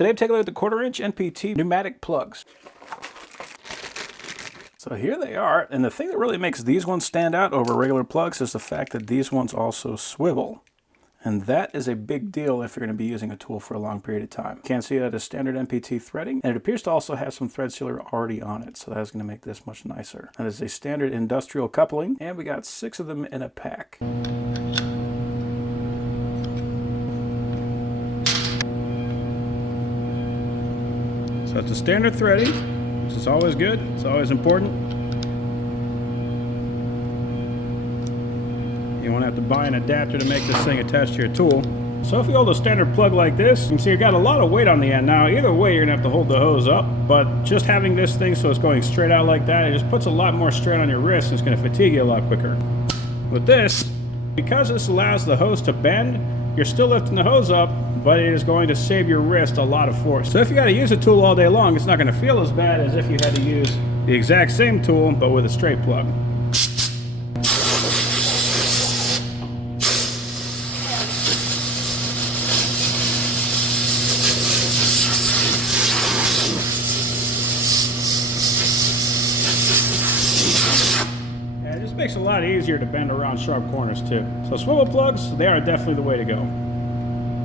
Today, take a look at the 1/4-inch NPT pneumatic plugs. So here they are, and the thing that really makes these ones stand out over regular plugs is the fact that these ones also swivel. And that is a big deal if you're going to be using a tool for a long period of time. You can see that as standard NPT threading, and it appears to also have some thread sealer already on it, so that's going to make this much nicer. That is a standard industrial coupling, and we got 6 of them in a pack. So it's a standard threading, which is always good, it's always important. You won't have to buy an adapter to make this thing attach to your tool. So if you hold a standard plug like this, you can see you've got a lot of weight on the end. Now, either way, you're gonna have to hold the hose up, but just having this thing so it's going straight out like that, it just puts a lot more strain on your wrist and it's gonna fatigue you a lot quicker. With this, because this allows the hose to bend, you're still lifting the hose up, but it is going to save your wrist a lot of force. So if you gotta use a tool all day long, it's not gonna feel as bad as if you had to use the exact same tool, but with a straight plug. It just makes it a lot easier to bend around sharp corners too. So swivel plugs, they are definitely the way to go.